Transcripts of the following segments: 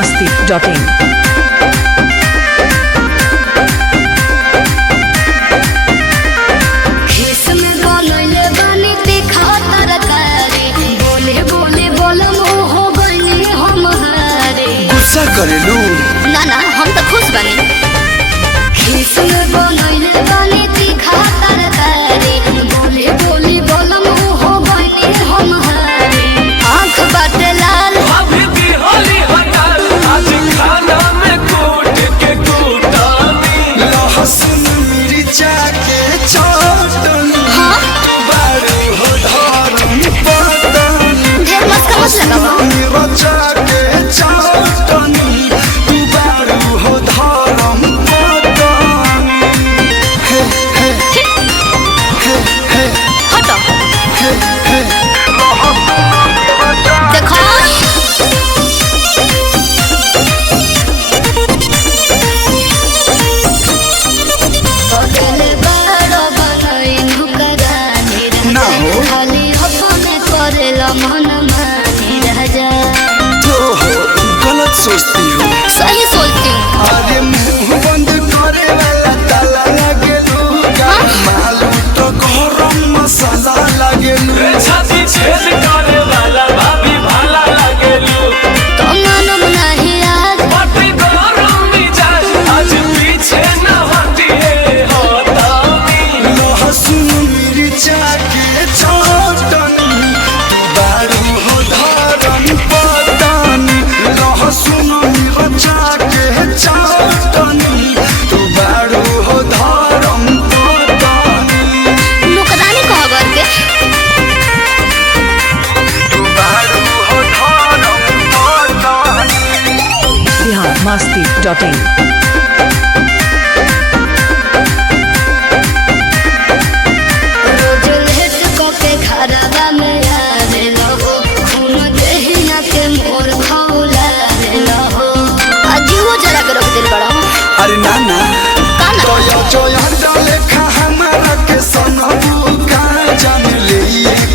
biharmasti.in करेलू ना ना हम तो खुश बनी खीस में बनैले बनी तीखा तरकारी बोले बोली बोलम हो बनी हम हारे आँख बाटे लाल अभी भी होली हटाल आज खाना में कूट के कूटानी लहसुन मिर्चा के चटनी बारू हो धरम पतनी ढेर मस्का मत लगावा मिर्चा के चटनी तू बारू हो धरम पतनी हे हे हे हे हटो हे हे देखो अकेले बड़ा बनाई नुकरानी ना हो खाली अपने करेला मन मानी राजा तो हो गलत सोचती हो सही सोचती हूँ अरे मुंह बंद करे वाला ताला लगेलू मालू तो गरम मसाला लगेलू छाती छेद करे वाला भाभी भाला लगेलू तो मालूम नहीं आज पटी गरम मिजाज आज पीछे न हटिए होतानी लहसुन मिर्चा के चटनी बारू हो धरम पतनी लहसुन मिर्चा के चटनी तू बारू हो धरम पतनी नुकरानी कह करके तू बारू हो धरम पतनी biharmasti.in रोज लेट के खराबा में आवे लहो खून देहिया के मोर खौलावे लहो अजीबो जरा के रख दिल बड़ा अरे नाना काना जोया जोया डाले खा हमारा के सनबू का जान ले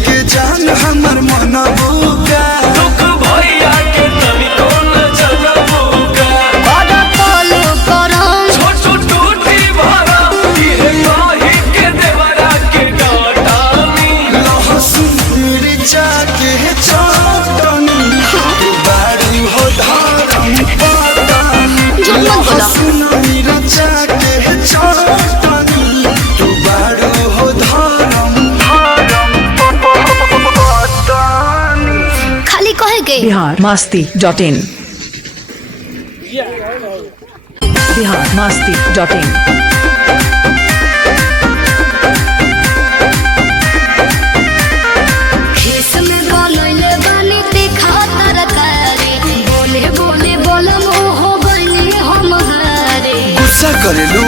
के जान हमर मनबू का दुख भैया के तनिको न जनबूगा बड़ा पोलो करम छोटू टूटी भरा इहे कही के देवरा के डाटानी लहसुन मिर्चा के चटनी तू बारू हो धरम पतनी झूठ मत बोला। लहसुन मिर्चा के चटनी तू बारू हो धरम पतनी खाली कहे गए biharmasti.in biharmasti.in खीस में बनैले बनी तीखा तरकारी बोले बोले बोलम हो बनी हम हारे गुस्सा करेलू